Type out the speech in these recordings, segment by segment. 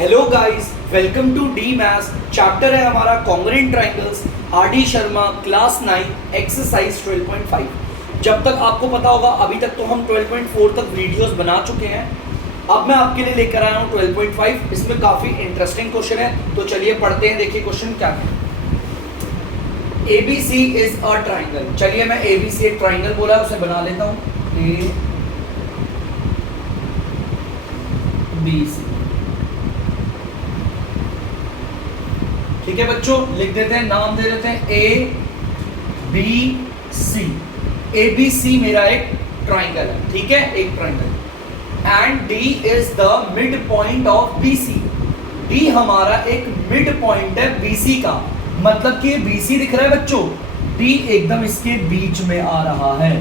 Hello guys, welcome to the maths. Chapter है हमारा congruent triangles, R D. Sharma, class 9, exercise 12.5। जब तक आपको पता होगा, अभी तक तो हम 12.4 तक वीडियोस बना चुके हैं। अब मैं आपके लिए लेकर आया हूँ 12.5। इसमें काफ़ी इंटरेस्टिंग क्वेश्चन है, तो चलिए पढ़ते हैं। देखिए क्वेश्चन क्या है। ABC is a triangle. चलिए मैं ABC एक ट्राइंगल बोला है, उसे बना लेता हूँ। ABC, ठीक है बच्चों, लिख देते हैं, नाम दे देते हैं ABC। ABC मेरा एक ट्राइंगल है, ठीक है, एक triangle. And D is the mid point of BC। D हमारा एक मिड पॉइंट है BC का, मतलब कि BC दिख रहा है बच्चों, D एकदम इसके बीच में आ रहा है।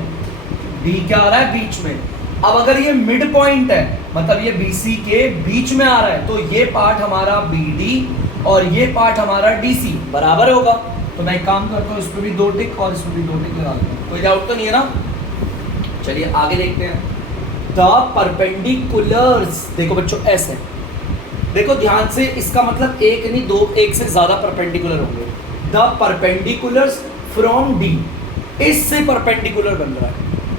D क्या आ रहा है? बीच में। अब अगर ये मिड पॉइंट है, मतलब ये BC के बीच में आ रहा है, तो ये पार्ट हमारा BD और ये पार्ट हमारा DC बराबर होगा। तो मैं एक काम करता हूँ, इस पर भी 2 टिक और इस पर भी 2 टिक लगा देता हूँ। कोई डाउट तो नहीं है ना? चलिए आगे देखते हैं। द परपेंडिकुलर्स, देखो बच्चों ऐसे, देखो ध्यान से, इसका मतलब एक नहीं दो, एक से ज्यादा परपेंडिकुलर होंगे। द परपेंडिकुलर्स फ्रॉम D, इससे परपेंडिकुलर बन रहा है।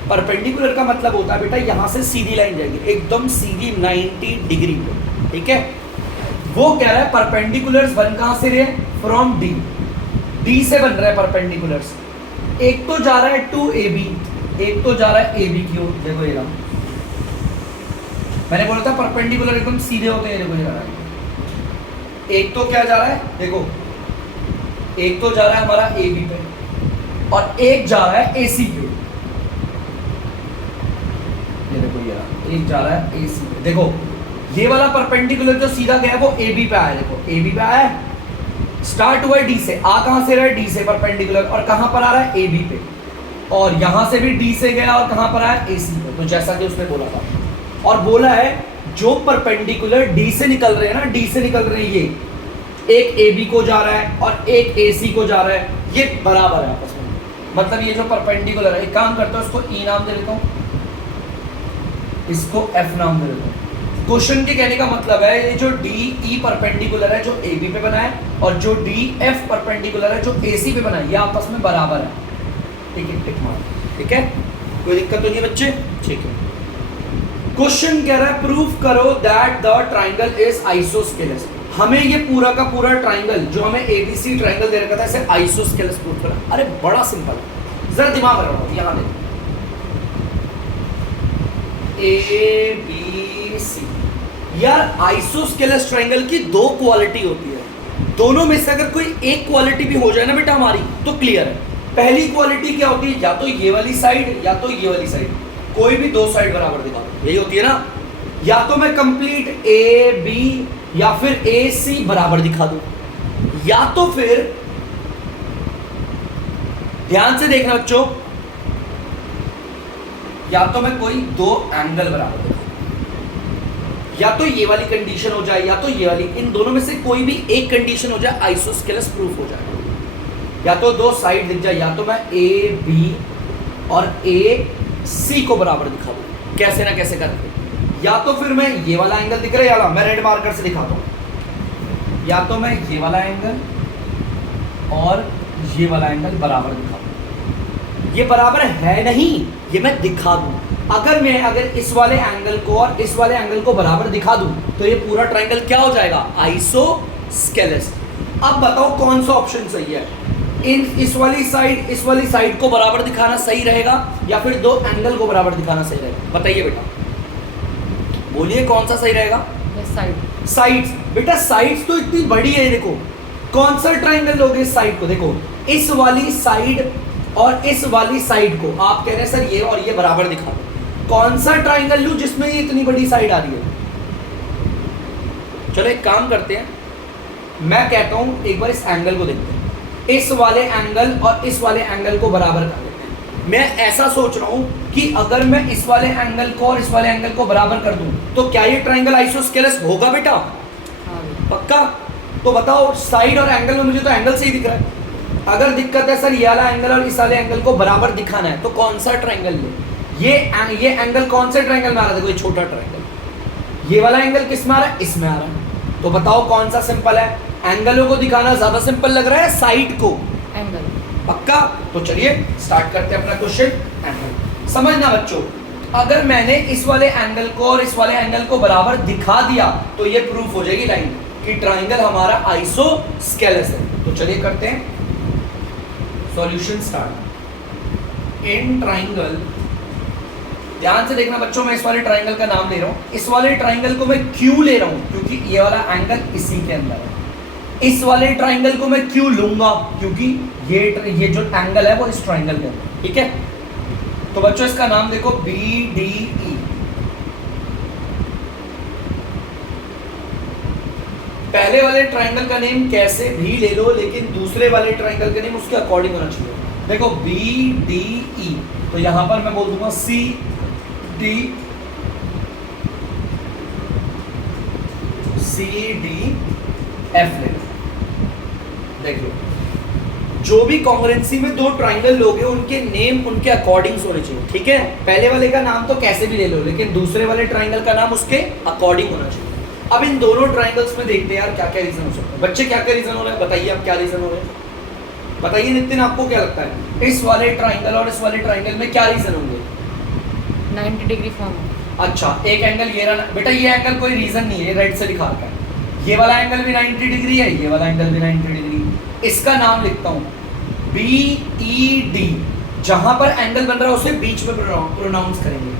परपेंडिकुलर का मतलब होता है बेटा, यहां से सीधी लाइन जाएगी, एकदम सीधी 90 डिग्री पे, ठीक है। वो कह रहा है परपेंडिकुलर्स बन कहां से रहे? फ्रॉम D, D से बन रहा है परपेंडिकुलर्स। एक तो जा रहा है टू AB, एक तो जा रहा है AB की ओर। देखो ये रहा, मैंने बोला था परपेंडिकुलर एकदम सीधे होते हैं। देखो ये रहा, एक तो क्या जा रहा है, देखो एक तो जा रहा है हमारा AB पे और एक जा रहा है AC पे। ये देखो ये रहा, एक जा रहा है AC पे। देखो ये वाला परपेंडिकुलर जो सीधा गया वो AB पे आया। देखो AB पे आया, स्टार्ट हुआ है D से, आ कहां से रहा है? D से परपेंडिकुलर, और कहां पर आ रहा है? AB पे। और यहां से भी D से गया और कहां पर आया? AC पे। तो जैसा कि उसने बोला था, और बोला है जो परपेंडिकुलर D से निकल रहे हैं ना, D से निकल रहे हैं, ये एक AB को जा रहा है और एक AC को जा रहा है, ये बराबर है आपस में। मतलब ये जो परपेंडिकुलर है, एक काम करता हूं, इसको E नाम दे देता हूं, इसको F नाम दे देता हूं। क्वेश्चन के कहने का मतलब है, ये जो DE परपेंडिकुलर है जो AB पे बना है, और जो DF परपेंडिकुलर है जो AC पे बना है, ये आपस में बराबर है। ठीक है, टिक मार, ठीक है, कोई दिक्कत तो नहीं बच्चे? ठीक है। क्वेश्चन कह रहा है प्रूव करो that the triangle is isosceles. हमें ये पूरा का पूरा ट्राइंगल जो हमें ABC ट्राइंगल दे रखा था, इसे आइसोस्केलस प्रूव करना। अरे बड़ा सिंपल है, जरा दिमाग लगाओ। यहां देखो ABC, यार आइसोस्केलस ट्राइंगल की 2 क्वालिटी होती है। दोनों में से अगर कोई एक क्वालिटी भी हो जाए ना बेटा हमारी, तो क्लियर है। पहली क्वालिटी क्या होती है? या तो ये वाली साइड या तो ये वाली साइड, कोई भी 2 साइड बराबर दिखा दो, यही होती है ना। या तो मैं कंप्लीट AB या फिर AC बराबर दिखा दूं, या तो फिर ध्यान से देखना बच्चों, या तो मैं कोई 2 एंगल बराबर दिखा दूं, या तो ये वाली कंडीशन हो जाए या तो ये वाली, इन दोनों में से कोई भी एक कंडीशन हो जाए, आइसोस्केलस प्रूफ हो जाए। या तो 2 साइड दिख जाए, या तो मैं AB और AC को बराबर दिखा दूं, कैसे ना कैसे करके। या तो फिर मैं ये वाला एंगल दिख रहा है, यार मैं रेड मार्कर से दिखाता हूं, या तो मैं ये वाला एंगल और ये वाला एंगल बराबर दिखा दूं। ये बराबर है नहीं, ये मैं दिखा दूं। अगर इस वाले एंगल को और इस वाले एंगल को बराबर दिखा दूं, तो ये पूरा ट्राइंगल क्या हो जाएगा? आइसोस्केलस। अब बताओ कौन सा ऑप्शन सही है? इस वाली साइड को बराबर दिखाना सही रहेगा, या फिर 2 एंगल को बराबर दिखाना सही रहेगा? बताइए बेटा, बोलिए कौन सा सही रहेगा? साइड्स। बेटा साइड्स तो इतनी बड़ी है, देखो कौन सा ट्राइंगल लोगे इस साइड को? देखो इस वाली साइड और इस वाली साइड को आप कह रहे हैं सर ये और ये बराबर दिखा दो। कौन सा ट्राइंगल लूं जिसमें ये इतनी बड़ी साइड आ रही है? चलो एक काम करते हैं, मैं कहता हूं एक बार इस एंगल को देखते हैं, इस वाले एंगल और इस वाले एंगल को बराबर कर देते हैं। मैं ऐसा सोच रहा हूं कि अगर मैं इस वाले एंगल को और इस वाले एंगल को बराबर कर दूं, तो क्या ये ट्राइंगल आइसोस्केलस होगा बेटा? पक्का? तो बताओ, साइड और एंगल में मुझे तो एंगल से ही दिख रहा है। अगर दिक्कत है सर ये वाला एंगल और इस वाले एंगल को बराबर दिखाना है, तो कौन सा ट्राइंगल ले? ये एंगल कौन से ट्राइंगल में आ रहा है? देखो ये छोटा ट्राइंगल, ये वाला एंगल किस में आ रहा है? इसमें आ रहा है। तो बताओ कौन सा सिंपल है? एंगलों को दिखाना ज्यादा सिंपल लग रहा है साइड को? एंगल। पक्का? तो चलिए स्टार्ट करते हैं अपना क्वेश्चन। एंगल समझना बच्चों, अगर मैंने इस वाले एंगल को और इस वाले एंगल को बराबर दिखा दिया तो ये प्रूफ हो जाएगी लाइन कि ट्राइंगल हमारा आइसोस्केलेस है। तो चलिए करते हैं सॉल्यूशन स्टार्ट। इन ट्राइंगल, ध्यान से देखना बच्चों, मैं इस वाले ट्राइंगल का नाम ले रहा हूं। इस वाले ट्राइंगल को मैं क्यों ले रहा हूं? क्योंकि ये वाला एंगल इसी के अंदर है। इस वाले ट्राइंगल को मैं क्यों लूंगा? क्योंकि ये जो एंगल है वो इस ट्राइंगल के अंदर, ठीक है। तो बच्चों इसका नाम देखो BDE। पहले वाले ट्राइंगल का नेम कैसे भी ले लो, लेकिन दूसरे वाले ट्राइंगल का नेम उसके अकॉर्डिंग होना चाहिए। देखो BDE, तो यहां पर मैं बोल दूंगा CDF ले लो। देख लो, जो भी कॉन्ग्रुएंसी में दो ट्राइंगल लोगे उनके नेम उनके अकॉर्डिंग होने चाहिए, ठीक है। पहले वाले का नाम तो कैसे भी ले लो, लेकिन दूसरे वाले ट्राइंगल का नाम उसके अकॉर्डिंग होना चाहिए। अब इन दोनों ट्राइंगल्स में देखते हैं यार क्या क्या रीजन हो सकता है। बच्चे क्या क्या रीजन हो रहे हैं बताइए, अब क्या रीजन हो रहे हैं बताइए। नितिन आपको क्या लगता है इस वाले ट्राइंगल और इस वाले ट्राइंगल में क्या रीजन होंगे? 90 डिग्री फॉर्म। अच्छा, एक एंगल ये रहा बेटा, ये एंगल कोई रीजन नहीं है, राइट से लिखा रखा है। ये वाला एंगल भी 90 डिग्री है, ये वाला एंगल भी 90 डिग्री। इसका नाम लिखता हूं BED। जहां पर एंगल बन रहा है उसे बीच में प्रोनाउंस करेंगे,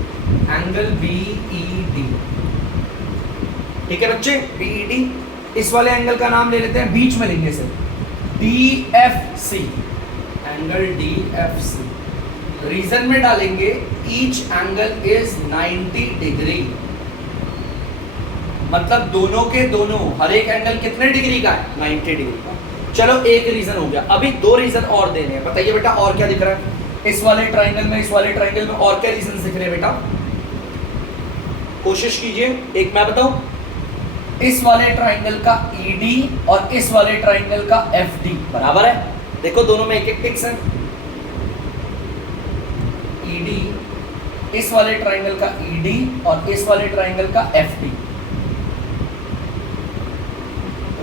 एंगल BED, ठीक है बच्चे। BED। इस वाले एंगल का नाम ले लेते हैं, बीच में लेंगे इसे DFC, एंगल DFC। रीजन में डालेंगे ईच एंगल इज 90 डिग्री, मतलब दोनों के दोनों हर एक एंगल कितने डिग्री का है? 90 डिग्री का। चलो एक रीजन हो गया, अभी दो रीजन और देने हैं। बताइए बेटा और क्या दिख रहा है इस वाले ट्राइंगल में, इस वाले ट्राइंगल में और क्या रीजन दिख रहे हैं बेटा? कोशिश कीजिए, एक मैं बताऊं। इस वाले ट्राइंगल का ED और इस वाले ट्राइंगल का FD बराबर है। देखो दोनों में एक एक टिक्स है। ED, इस वाले ट्राइंगल का ED और इस वाले ट्राइंगल का FD।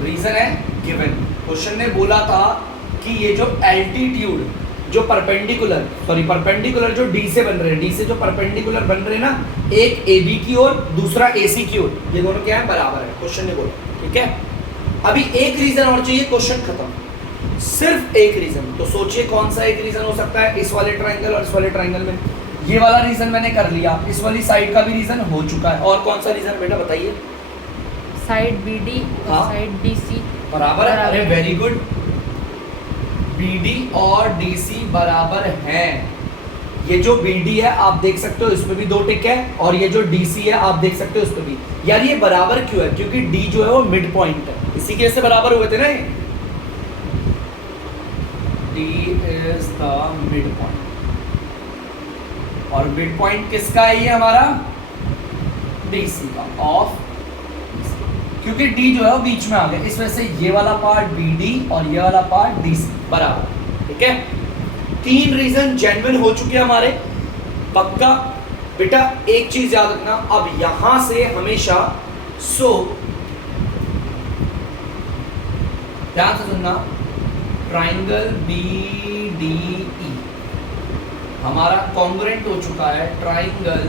रीजन है गिवन। क्वेश्चन ने बोला था कि ये जो एल्टीट्यूड, जो परपेंडिकुलर जो D से बन रहे हैं, D से जो परपेंडिकुलर बन रहे हैं ना, एक AB की ओर दूसरा AC की ओर, ये दोनों क्या है? बराबर है, क्वेश्चन ने बोला, ठीक है। अभी एक रीजन और चाहिए, क्वेश्चन खत्म। सिर्फ एक रीजन, तो सोचिए कौन सा एक रीजन हो सकता है इस वाले ट्राइंगल और इस वाले ट्राइंगल में। ये वाला रीजन मैंने कर लिया, इस वाली साइड का भी रीजन हो चुका है। और कौन सा रीजन बेटा बताइए? साइड BD और साइड DC बराबर है। अरे वेरी गुड, BD और DC बराबर है। ये जो BD है आप देख सकते हो इसमें भी दो टिक है, और ये जो DC है आप देख सकते हो इसमें भी। यार ये बराबर क्यों है? क्योंकि D जो है वो मिड पॉइंट है, इसी के से बराबर हुए थे ना ये। D is the mid point, और मिड पॉइंट किसका है? ये हमारा DC का, ऑफ, क्योंकि D जो है वो बीच में आ गया, इस वजह से ये वाला पार्ट BD और ये वाला पार्ट DC बराबर, ठीक है। तीन रीजन जेन्युइन हो चुके हैं हमारे, पक्का। बेटा एक चीज याद रखना, अब यहां से हमेशा ध्यान से सुनना, ट्राइंगल BDE हमारा कॉन्ग्रुएंट हो चुका है ट्राइंगल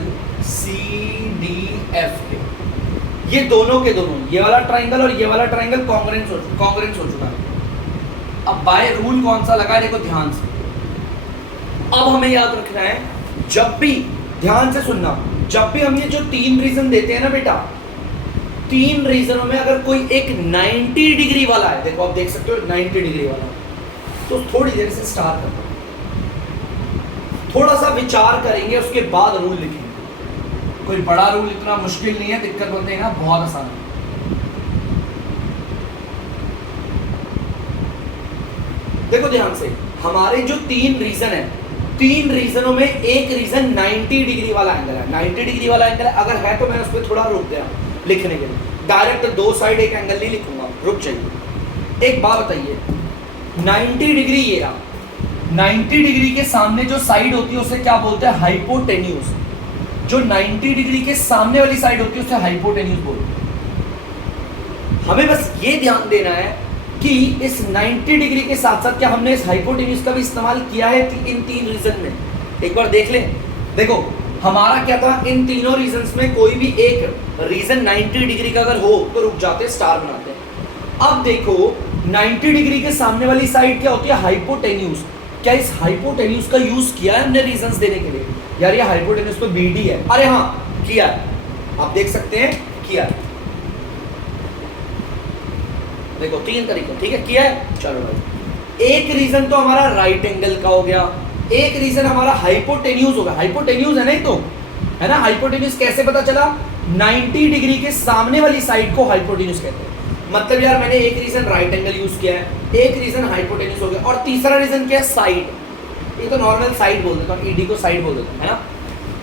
CDF के। ये दोनों के दोनों, ये वाला ट्राइंगल और ये वाला ट्राइंगल कॉन्ग्रुएंस हो चुका है। अब बाय रूल कौन सा लगा है देखो ध्यान से। अब हमें याद रखना है, जब भी, ध्यान से सुनना, जब भी हम ये जो तीन रीजन देते हैं ना बेटा, तीन रीजनों में अगर कोई एक 90 डिग्री वाला है, देखो आप देख सकते हो 90 डिग्री वाला, तो थोड़ी देर से स्टार्ट करना, थोड़ा सा विचार करेंगे उसके बाद रूल लिखेंगे। कोई बड़ा रूल इतना मुश्किल नहीं है, दिक्कत बनते हैं ना, बहुत आसान है। देखो ध्यान से, हमारे जो तीन रीजन है, तीन रीजनों में एक रीजन 90 डिग्री वाला एंगल है। 90 डिग्री वाला एंगल अगर है तो मैं उस पर थोड़ा रुक गया लिखने के लिए, डायरेक्ट दो साइड एक एंगल नहीं लिखूंगा, रुक जाइए। एक बात बताइए, 90 डिग्री ये रहा, 90 डिग्री के सामने जो साइड होती है उसे क्या बोलते हैं? हाइपोटेन्यूज। जो 90 डिग्री के सामने वाली साइड होती है उसे हाइपोटेन्यूज बोलते हैं। हमें बस ये ध्यान देना है कि इस 90 डिग्री के साथ साथ क्या हमने इस हाइपोटेन्यूज का भी इस्तेमाल किया है इन तीन रीजन में, एक बार देख लें। देखो हमारा क्या था, इन तीनों रीजंस में कोई भी एक रीजन 90 डिग्री का अगर हो तो रुक जाते, स्टार बनाते हैं। अब देखो 90 डिग्री के सामने वाली साइड क्या होती है, हाइपोटेन्यूज। क्या इस हाइपोटेन्यूज का यूज किया है हमने रीजंस देने के लिए? यार ये हाइपोटेन्यूज तो बीडी है, अरे हाँ किया है, आप देख सकते हैं किया है। देखो तीन तरीके, ठीक है किया है। चलो भाई, एक रीजन तो हमारा राइट एंगल का हो गया, एक रीजन हमारा हाइपोटेन्यूज होगा। हाइपोटेन्यूज है नहीं तो, है ना। हाइपोटेन्यूज कैसे पता चला? 90 डिग्री के सामने वाली साइड को हाइपोटेन्यूज कहते हैं। मतलब यार मैंने एक रीजन राइट एंगल यूज किया है, एक रीजन हाइपोटेन्यूज हो गया, और तीसरा रीजन क्या है, साइड। ये तो नॉर्मल साइड बोल देता हूँ, ईडी को साइड बोल देता हूँ, है ना।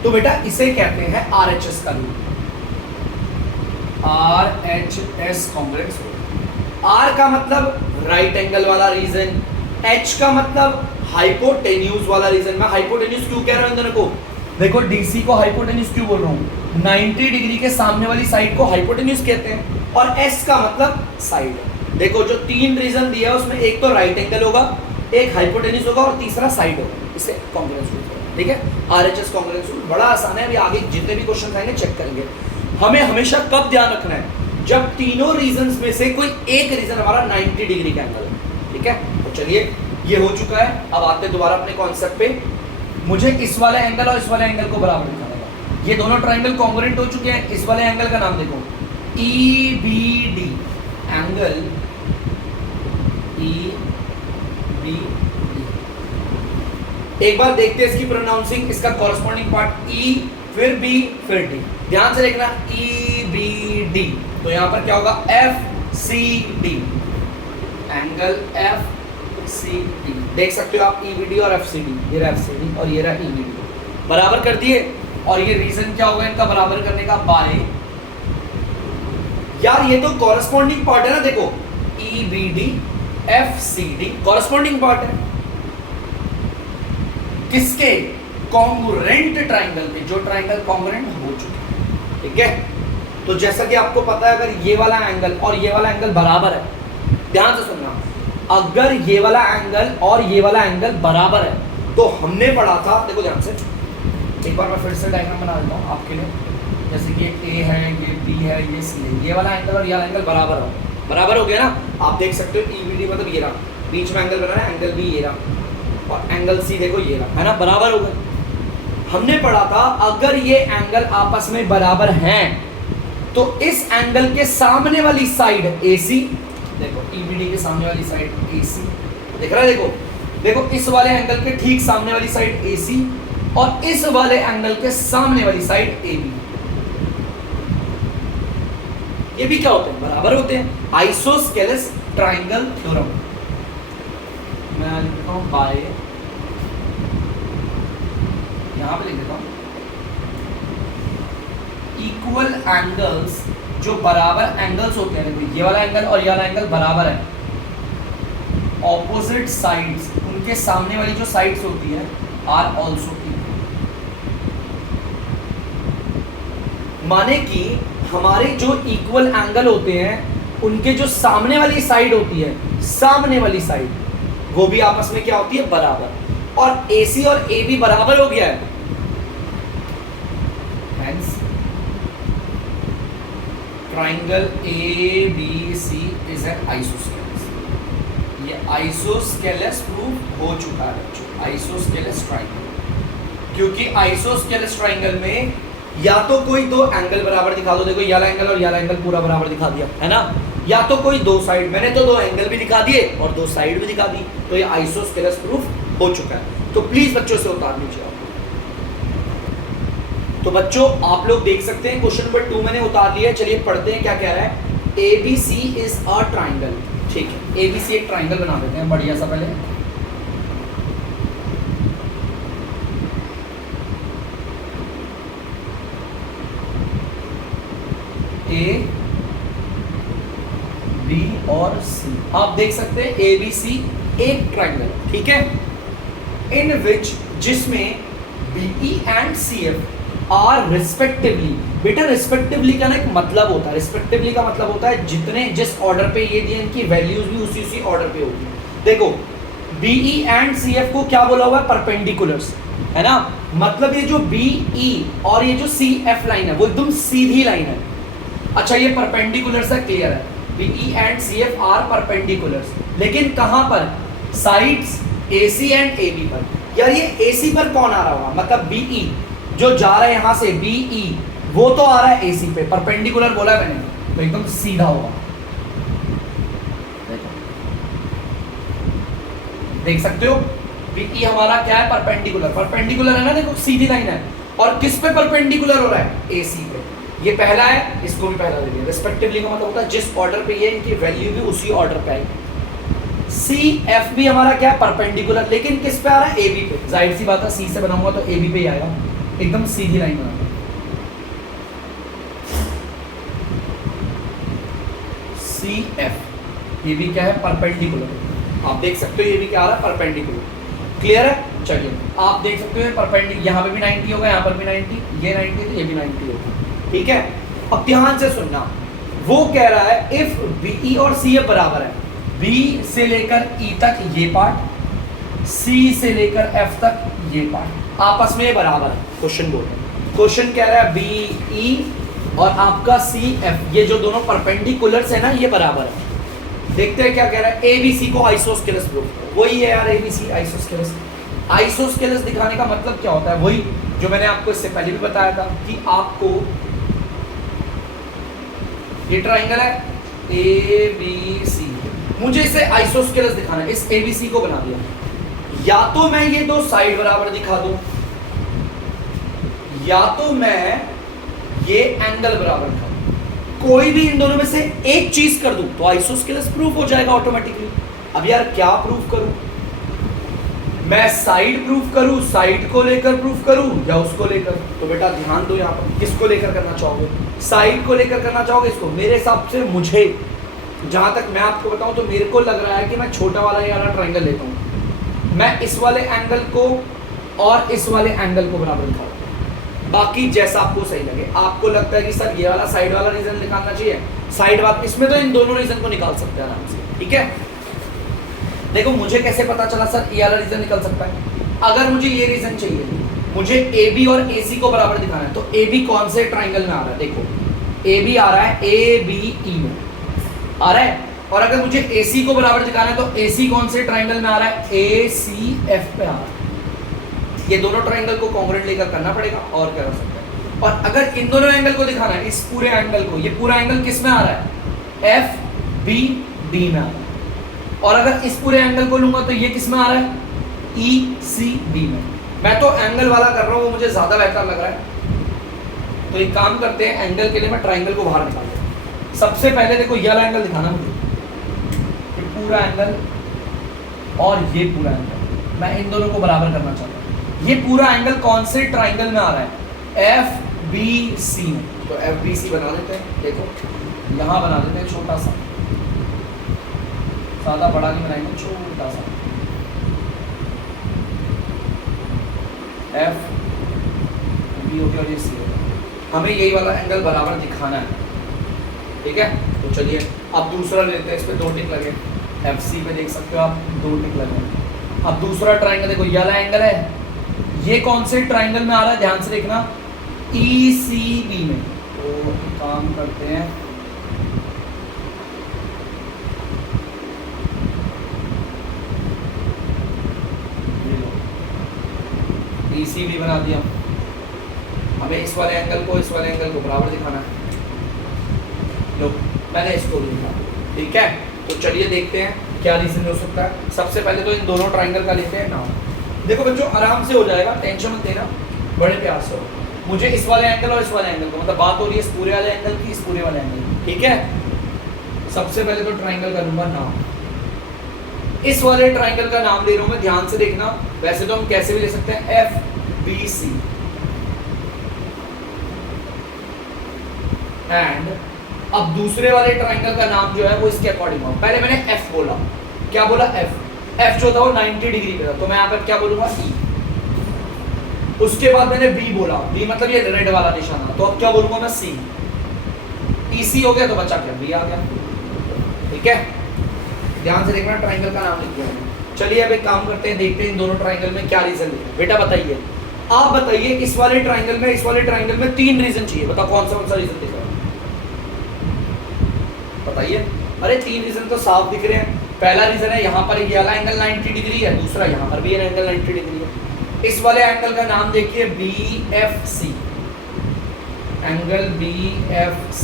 तो बेटा इसे कहते हैं आरएचएस का rule, RHS congruence rule. R का मतलब राइट एंगल वाला रीजन, एच का मतलब हाइपोटेन्यूज वाला रीजन। मैं हाइपोटेन्यूज क्यों कह रहा हूं इन दोनों को? देखो डीसी को हाइपोटेन्यूज क्यों बोल रहा हूं? 90 डिग्री के सामने वाली साइड को हाइपोटेन्यूज कहते हैं, और एस का मतलब साइड। देखो जो तीन रीजन दिया है उसमें एक तो राइट एंगल होगा, एक हाइपोटेन्यूज होगा, और तीसरा साइड होगा। इसे कॉन्ग्रुएंस रूल कहते हैं, ठीक है। आरएचएस कॉन्ग्रुएंस रूल बड़ा आसान है, अभी आगे जितने भी क्वेश्चन आएंगे चेक करेंगे। हमें हमेशा कब ध्यान रखना है? जब तीनों रीजंस में से कोई एक रीजन हमारा 90 डिग्री का एंगल है, ठीक है। तो चलिए ये हो चुका है, अब आते हैं दोबारा अपने कॉन्सेप्ट पे। मुझे इस वाले एंगल और इस वाले एंगल को बराबर दिखाना है। ये दोनों ट्राइंगल कॉन्ग्रुएंट हो चुके हैं। इस वाले एंगल का नाम देखो EBD एंगल, EBD। एक बार देखते हैं इसकी प्रोनाउंसिंग, इसका कॉरेस्पॉन्डिंग पार्ट E, फिर B, फिर D। ध्यान से देखना EBD, तो यहां पर क्या होगा, FCD एंगल FCD। देख सकते हो आप EBD और FCD, ये रहा FCD और ये रहा EBD, बराबर कर दिए। और ये रीजन क्या होगा इनका बराबर करने का, बाय। यार ये तो कॉरेस्पॉन्डिंग पार्ट है ना, देखो EBD FCD कॉरेस्पॉन्डिंग पार्ट है किसके, कॉन्ग्रुएंट ट्राइंगल के, जो ट्राइंगल कॉन्ग्रुएंट हो चुके हैं, ठीक है। तो जैसा कि आपको पता है, अगर ये वाला एंगल और ये वाला एंगल बराबर है, ध्यान से सुनना, अगर ये वाला एंगल और ये वाला एंगल बराबर है तो हमने पढ़ा था, देखो ध्यान से, एक बार मैं फिर से डायग्राम बना देता हूँ आपके लिए। जैसे कि ये A है, ये B है, ये C है, ये वाला एंगल और ये वाला एंगल बराबर हो, बराबर हो गया ना। आप देख सकते हो EBD मतलब ये रहा, बीच में एंगल बना है, एंगल B ये रहा, और एंगल C देखो ये रहा, है ना, बराबर हो गए। हमने पढ़ा था अगर ये एंगल आपस में बराबर हैं तो इस एंगल के सामने वाली साइड AC, देखो EBD के सामने वाली साइड AC दिख रहा है, देखो देखो इस वाले एंगल के ठीक सामने वाली साइड AC, और इस वाले एंगल के सामने वाली साइड AB, ये भी क्या होते हैं, बराबर होते हैं। आइसोस्केलेस ट्राइंगल थ्योरम, मैं लिख देता हूं बाय, यहां पे लिख देता हूं इक्वल एंगल्स, जो बराबर एंगल्स होते हैं, देखो ये वाला एंगल और ये वाला एंगल बराबर है, ऑपोजिट साइड्स, उनके सामने वाली जो साइड्स होती है आर ऑल्सो इक्वल। माने कि हमारे जो इक्वल एंगल होते हैं उनके जो सामने वाली साइड होती है, सामने वाली साइड वो भी आपस में क्या होती है, बराबर। और AC और AB बराबर हो गया है, hence triangle ABC is an isosceles. ये आइसोस्केलेस प्रूफ हो चुका है बच्चों, आइसोस्केलेस ट्राइंगल। क्योंकि आइसोस्केलेस ट्राइंगल में या तो कोई दो एंगल बराबर दिखा दो, देखो ये वाला एंगल और ये वाला एंगल पूरा बराबर दिखा दिया, है ना, या तो कोई दो साइड, मैंने तो दो एंगल भी दिखा दिए और दो साइड भी दिखा दी, तो ये आइसोस्केलेस प्रूफ हो चुका है। तो प्लीज बच्चों से उतार लीजिए आप। तो बच्चों आप लोग देख सकते हैं क्वेश्चन नंबर 2 मैंने उतार लिया है। चलिए पढ़ते हैं क्या कह रहा है। ABC इज अ ट्राइंगल, ठीक है, ABC एक ट्राइंगल बना देते हैं बढ़िया सा। पहले A, B और C, आप देख सकते हैं ABC एक ट्राइंगल, ठीक है, इन विच, जिसमें BE and CF are respectively. बेटा रिस्पेक्टिवली का ना एक मतलब होता है, रिस्पेक्टिवली का मतलब होता है जितने जिस ऑर्डर पे ये दिए इनकी वैल्यूज भी उसी ऑर्डर पे होगी। देखो BE एंड CF को क्या बोला हुआ है, परपेंडिकुलर्स, है ना। मतलब ये जो BE और ये जो CF लाइन है वो एकदम सीधी लाइन है। अच्छा ये परपेंडिकुलर्स है, क्लियर है। BE and CF are perpendiculars, लेकिन कहां पर, साइड्स AC एंड AB पर। यार ये AC पर कौन आ रहा होगा, मतलब BE जो जा रहा है यहां से BE वो तो आ रहा है AC पे, परपेंडिकुलर बोला है मैंने, तो एकदम सीधा होगा। देख सकते हो BE हमारा क्या है, परपेंडिकुलर, परपेंडिकुलर है ना, देखो सीधी लाइन है। और किस पे परपेंडिकुलर हो रहा है, AC पे। ये पहला है, इसको भी पहला ले लिया। रिस्पेक्टिवली का मतलब होता है जिस ऑर्डर पे ये इनकी वैल्यू भी उसी ऑर्डर पे आएगी। CF भी हमारा क्या है, परपेंडिकुलर, लेकिन किस पे आ रहा है, AB पे। जाहिर सी बात है C से बनाऊंगा तो AB पे ही आएगा, एकदम सीधी लाइन बना। CF ये भी क्या है, परपेंडिकुलर। आप देख सकते हो ये भी क्या आ रहा है, परपेंडिकुलर। क्लियर है। चलिए आप देख सकते हो परपेंडिकुलर, यहाँ पे भी 90 होगा, यहाँ पर भी 90, ये 90 तो ये भी 90 होगा। ठीक है, अब ध्यान से सुनना, वो कह रहा है इफ BE और CF बराबर है, B से लेकर E तक ये पार्ट, C से लेकर F तक ये पार्ट आपस में बराबर है। क्वेश्चन बोल रहे हैं, क्वेश्चन कह रहा है BE और आपका CF ये जो दोनों परपेंडिकुलर्स है ना ये बराबर है। देखते हैं क्या कह रहा है, ABC को आइसोस्केलस प्रूफ करो। वही है यार ABC आइसोस्केलस। आइसोस्केलस दिखाने का मतलब क्या होता है, वही जो मैंने आपको इससे पहले भी बताया था कि आपको ये ट्राइंगल है ABC, मुझे इसे आइसोस्केलस दिखाना है, इस ABC को बना दिया। या तो मैं ये दो साइड बराबर दिखा दूं, या तो मैं ये एंगल बराबर दिखा दूं। कोई भी इन दोनों में से एक चीज कर दूं तो आइसोस्केलस प्रूफ हो जाएगा ऑटोमेटिकली। अब यार क्या प्रूफ करूं, मैं साइड प्रूफ करूं, साइड को लेकर प्रूफ करूं या उसको लेकर। तो बेटा ध्यान दो यहाँ पर, किसको लेकर करना चाहोगे, साइड को लेकर करना चाहोगे इसको। मेरे हिसाब से मुझे जहां तक मैं आपको बताऊं तो मेरे को लग रहा है कि मैं छोटा वाला ये वाला ट्राइंगल लेता हूं, मैं इस वाले एंगल को और इस वाले एंगल को बराबर दिखाऊंगा। बाकी जैसा आपको सही लगे। आपको लगता है कि सर ये वाला साइड वाला रीजन निकालना चाहिए, साइड बात, इसमें तो इन दोनों रीजन को निकाल सकते हैं आराम से। ठीक है, देखो मुझे कैसे पता चला सर ये वाला रीजन निकल सकता है। अगर मुझे ये रीजन चाहिए, मुझे AB और AC को बराबर दिखाना है, तो AB कौन से ट्राइंगल में आ रहा है, देखो AB आ रहा है ABE में आ रहा है। और अगर मुझे AC को बराबर दिखाना है तो AC कौन से ट्राइंगल में आ रहा है, ACF पे आ रहा है। ये दोनों ट्राइंगल को कॉन्ग्रुएंट लेकर करना पड़ेगा, और क्या कर सकते हैं। और अगर इन दोनों एंगल को दिखाना है, इस पूरे एंगल को, ये पूरा एंगल किस में आ रहा है, FBD में आ रहा है। और अगर इस पूरे एंगल को लूंगा तो ये किस में आ रहा है, ECB में। मैं तो एंगल वाला कर रहा हूँ, वो मुझे ज्यादा बेहतर लग रहा है। तो एक काम करते हैं, एंगल के लिए मैं ट्राइंगल को बाहर निकालता हूँ। सबसे पहले देखो ये वाला एंगल दिखाना मुझे, ये पूरा एंगल और ये पूरा एंगल, मैं इन दोनों को बराबर करना चाहता हूँ। ये पूरा एंगल कौन से ट्राइंगल में आ रहा है, FBC में। तो FBC बना देते हैं, देखो यहाँ बना देते हैं छोटा सा, ज्यादा बड़ा नहीं बनाएंगे, छोटा सा FB हो गया और ये C हो गया। हमें यही वाला एंगल बराबर दिखाना है। ठीक है, तो चलिए अब दूसरा लेते हैं, इस पे 2 टिक लगे, FC पे देख सकते हो आप 2 टिक लगे। अब दूसरा ट्राइंगल देखो, ये वाला एंगल है, ये कौन से ट्राइंगल में आ रहा है, ध्यान से देखना, ECB में। तो काम करते हैं, ECB बना दिया। हमें इस वाले एंगल को इस वाले एंगल को बराबर दिखाना है। लो मैंने इसको लिखा, ठीक है। तो चलिए देखते हैं क्या रीजन हो सकता है। सबसे पहले तो इन दोनों ट्राइंगल का लेते हैं नाम। देखो बच्चों आराम से हो जाएगा, टेंशन मत लेना, बड़े प्यार से हो। मुझे इस वाले एंगल और इस वाले एंगल को, मतलब बात हो रही है इस पूरे वाले एंगल की, इस पूरे वाले एंगल की, ठीक है। सबसे पहले तो ट्राइंगल का लूंगा नाम, इस वाले ट्राइंगल का नाम ले रहा हूं मैं, ध्यान से देखना। वैसे तो हम कैसे भी ले सकते हैं, FBC। एंड अब दूसरे वाले ट्राइंगल का नाम जो है वो इसके अकॉर्डिंग हो। पहले मैंने F बोला, क्या बोला, F जो था वो 90 डिग्री पे था, तो मैं यहाँ पर क्या बोलूंगा, E। उसके बाद मैंने बी बोला, बी मतलब ये रेड वाला निशाना, तो अब क्या बोलूंगा मैं सी। ईसी हो गया तो बचा क्या, बी आ गया। ठीक है, ध्यान से देखना, ट्राइंगल का नाम लिख दिया मैंने। चलिए अब एक काम करते हैं, देखते हैं इन दोनों ट्राइंगल में क्या रीजन लिखा है। बेटा बताइए, आप बताइए, इस वाले ट्राइंगल में, इस वाले ट्राइंगल में 3 रीजन चाहिए, बताओ कौन सा रीजन दिख रहा है, बताइए। अरे 3 रीजन तो साफ दिख रहे हैं। पहला रीजन है यहाँ पर ये वाला एंगल 90 डिग्री है, दूसरा यहाँ पर भी ये एंगल 90 डिग्री है। इस वाले एंगल का नाम देखिए BFC, एंगल BFC।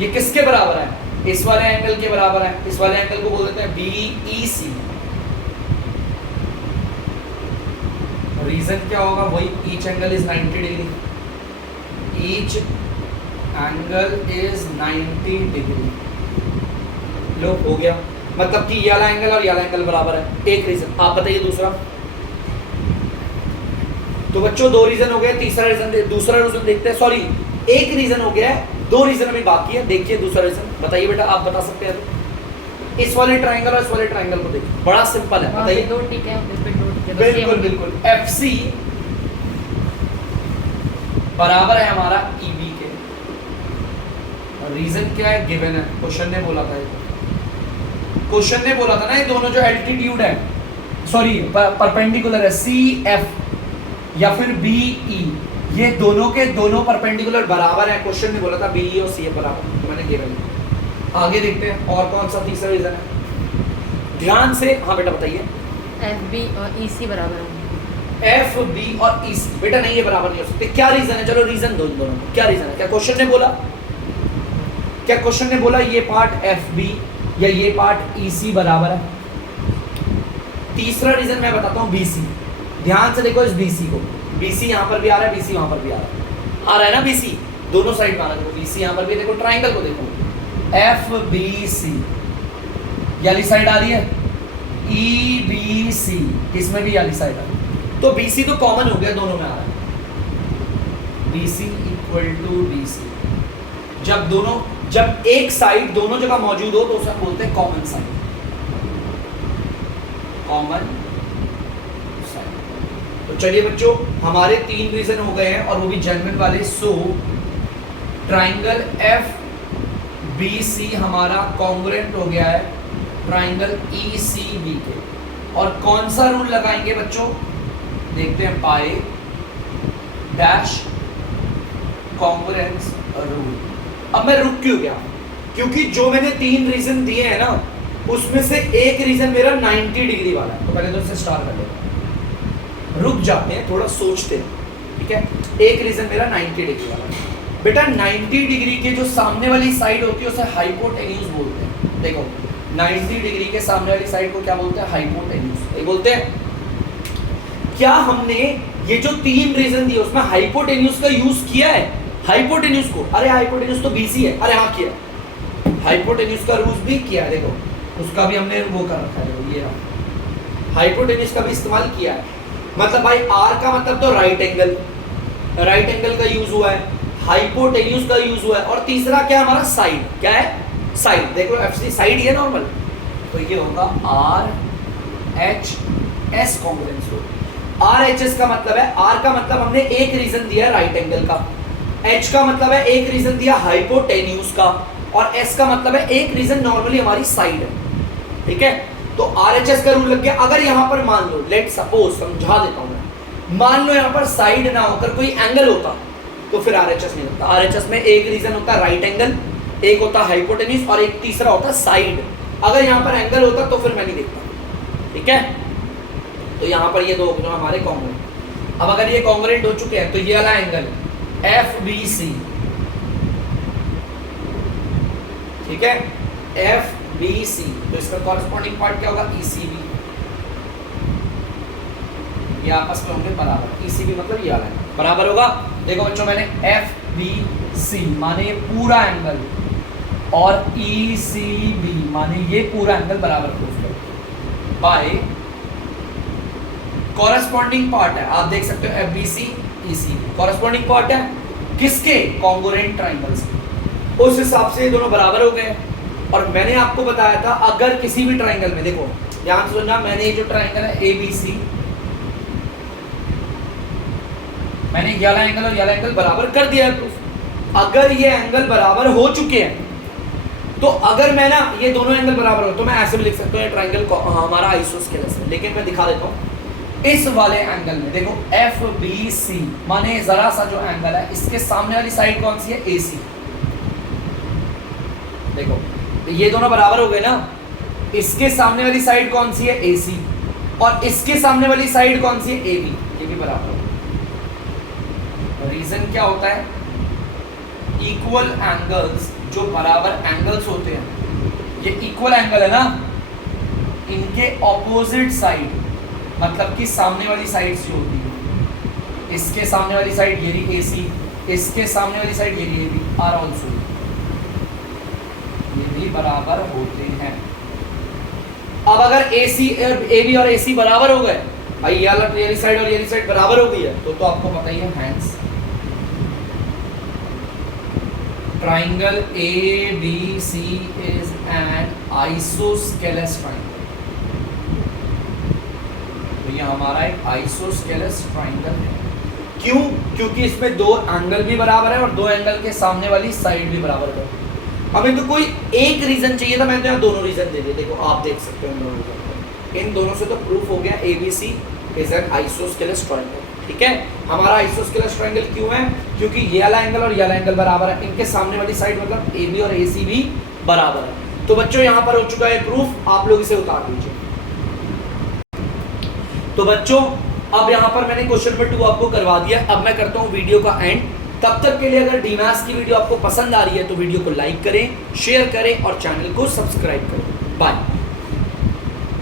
ये किसके बराबर है, इस वाले एंगल के बराबर है। इस वाले एंगल को बोल देते हैं BEC। रीजन क्या होगा, वही each angle is 90 degree, each angle is 90 degree. लो हो गया, मतलब कि ये वाला एंगल और ये वाला एंगल बराबर है। एक रीजन। आप बताइए दूसरा। तो बच्चों 2 रीजन हो गए, तीसरा रीजन, दूसरा रीजन देखते हैं। सॉरी, एक रीजन हो गया है, 2 रीजन अभी बाकी है। देखिए दूसरा रीजन, बताइए बेटा, आप बता सकते हैं तो। इस वाले ट्राइंगल और इस वाले ट्राइंगल को देखिए, बड़ा सिंपल है, बताइए। 2 ठीक है, इस पे 2 ठीक है, बिल्कुल बिल्कुल। FC बराबर है हमारा EB के। रीजन क्या है, गिवन है, क्वेश्चन ने बोला था, क्वेश्चन ने बोला था ना, ये दोनों जो एल्टीट्यूड है, सॉरी परपेंडिकुलर है, CF या फिर BE, ये दोनों के दोनों परपेंडिकुलर बराबर है। क्वेश्चन ने बोला था BE और CF बराबर, तो मैंने गिवन है। आगे देखते हैं और कौन सा तीसरा रीजन है, ध्यान से। हाँ बेटा बताइए। FB और EC बराबर है। FB और EC, बेटा नहीं, ये बराबर नहीं हो सकते। क्या रीजन है, चलो रीजन दो दोनों, क्या रीजन है, क्या क्वेश्चन ने बोला, क्या क्वेश्चन ने बोला ये पार्ट FB या ये पार्ट EC बराबर है। तीसरा रीजन मैं बताता हूँ BC। ध्यान से देखो इस BC को, BC यहाँ पर भी आ रहा है, BC वहाँ पर भी आ रहा है ना, BC दोनों साइड में आ रहा है। देखो BC यहाँ पर भी, देखो ट्राइंगल को देखो, FBC ये वाली साइड आ रही है, EBC इसमें भी ये वाली साइड आ रही है, तो BC तो कॉमन हो गया, दोनों में आ रहा है। BC equal to DC। जब एक साइड दोनों जगह मौजूद हो तो उसे हम बोलते हैं कॉमन साइड, कॉमन साइड। तो चलिए बच्चों, हमारे 3 रीजन हो गए हैं और वो भी जेन्युइन वाले। सो ट्राइंगल FBC हमारा कॉन्ग्रुएंट हो गया है ट्राइंगल ECB के। और कौन सा रूल लगाएंगे बच्चों, देखते हैं, पाई डैश कॉन्ग्रुएंस रूल। अब मैं रुक क्यों गया, क्योंकि जो मैंने 3 रीजन दिए हैं ना, उसमें से एक रीजन मेरा 90 डिग्री वाला है, तो पहले तो उससे स्टार्ट कर लेते, रुक जाते हैं, थोड़ा सोचते हैं। ठीक है, एक रीजन मेरा 90 डिग्री वाला है। बेटा 90 डिग्री के जो सामने वाली साइड होती है उसे हाइपोटेन्यूज बोलते हैं। देखो 90 डिग्री के सामने वाली साइड को क्या बोलते हैं, हाइपोटेन्यूज बोलते हैं। क्या हमने ये जो 3 रीजन दिए उसमें हाइपोटेन्यूज का यूज किया है, हाइपोटेन्यूज को? अरे हाइपोटेन्यूज तो BC है, अरे हाँ किया, हाइपोटेन्यूज का यूज भी किया है। देखो उसका भी हमने वो कर रखा है, देखो ये हाइपोटेन्यूज का भी इस्तेमाल किया है। मतलब भाई R का मतलब तो राइट एंगल का यूज हुआ है, हाइपोटेन्यूज का यूज हुआ है, और तीसरा क्या हमारा साइड, क्या है साइड। देखो FC साइड ही है नॉर्मल, तो ये होगा RHS कॉन्ग्रुएंस रूल। RHS का मतलब है, R का मतलब हमने एक रीजन दिया राइट एंगल का, H का मतलब है एक रीजन दिया हाइपोटेन्यूज का, और S का मतलब है एक रीजन नॉर्मली हमारी साइड है। ठीक है, तो RHS का रूल लग गया। अगर यहाँ पर मान लो, लेट सपोज, समझा देता हूँ मैं, मान लो यहाँ पर साइड ना होकर कोई एंगल होता तो फिर RHS नहीं होता। RHS में एक रीजन होता है राइट एंगल, एक होता है हाइपोटेन्यूज, और एक तीसरा होता है साइड। अगर यहाँ पर एंगल होता तो फिर मैं नहीं देखता। ठीक है, तो यहाँ पर ये दो जो हमारे कॉन्ग्रुएंट। अब अगर ये कॉन्ग्रुएंट हो चुके हैं तो ये वाला एंगल FBC, ठीक है, FBC, तो इसका कॉरेस्पॉन्डिंग पार्ट क्या होगा, ECB। ये आपस में होंगे बराबर, ECB मतलब ये वाला बराबर होगा। देखो बच्चों, मैंने FBC माने ये पूरा एंगल और ECB माने ये पूरा एंगल बराबर प्रूफ कर बाय कॉरेस्पॉन्डिंग पार्ट है। आप देख सकते हो FBC ECB कॉरेस्पॉन्डिंग पार्ट है किसके, कॉन्ग्रुएंट ट्राइंगल्स। उस हिसाब से ये दोनों बराबर हो गए। और मैंने आपको बताया था अगर किसी भी ट्राइंगल में, देखो ध्यान से सुनना, मैंने ये जो ट्राइंगल है ABC, मैंने ये वाला एंगल और ये वाला एंगल बराबर कर दिया है प्रूफ। अगर ये एंगल बराबर हो चुके हैं तो अगर मैं ना ये दोनों एंगल बराबर हो तो मैं ऐसे भी लिख सकता हूँ ये ट्राइंगल हमारा आइसोस्केलेस है। लेकिन मैं दिखा देता हूँ इस वाले एंगल में देखो एफ बी सी माने जरा सा जो एंगल है इसके सामने वाली साइड कौन सी है, ए सी। देखो ये दोनों बराबर हो गए ना, इसके सामने वाली साइड कौन सी है, ए सी, और इसके सामने वाली साइड कौन सी है, ए बी, ये भी बराबर हो। रीजन क्या होता है, इक्वल एंगल्स जो बराबर एंगल्स होते हैं, ये इक्वल एंगल है ना, इनके ऑपोजिट साइड मतलब कि सामने वाली साइड जो होती है, इसके सामने वाली साइड ये रही ए सी, इसके सामने वाली साइड ये रही ए बी, आर ऑल्सो ये भी बराबर होते हैं। अब अगर ए सी ए बी और ए सी बराबर हो गए भाई, ये वाली साइड और ये वाली साइड बराबर हो गई है तो आपको पता ही है hence triangle A B C is an isosceles triangle. तो ये हमारा एक आइसोस्केलेस ट्राइंगल है। क्यों? क्योंकि इसमें दो एंगल भी बराबर है और दो एंगल के सामने वाली साइड भी बराबर है। हमें तो कोई एक रीजन चाहिए था, मैंने तो यहाँ दोनों रीजन दे दिए। देखो आप देख सकते हो इन दोनों से तो प्रूफ हो गया ABC is an isosceles triangle. ठीक है, हमारा आइसोस्केलेस ट्रायंगल क्यों है? क्योंकि ये वाला एंगल और ये वाला एंगल बराबर है, इनके सामने वाली साइड मतलब AB और AC भी बराबर है। तो बच्चों यहाँ पर हो चुका है प्रूफ, आप लोग इसे उतार दीजिए। तो बच्चों अब यहाँ पर मैंने क्वेश्चन नंबर 2 आपको करवा दिया। अब मैं करता हूँ वीडियो का एंड। तब तक के लिए अगर डीमैथ्स की वीडियो आपको पसंद आ रही है तो वीडियो को लाइक करें, शेयर करें और चैनल को सब्सक्राइब करें। बाय।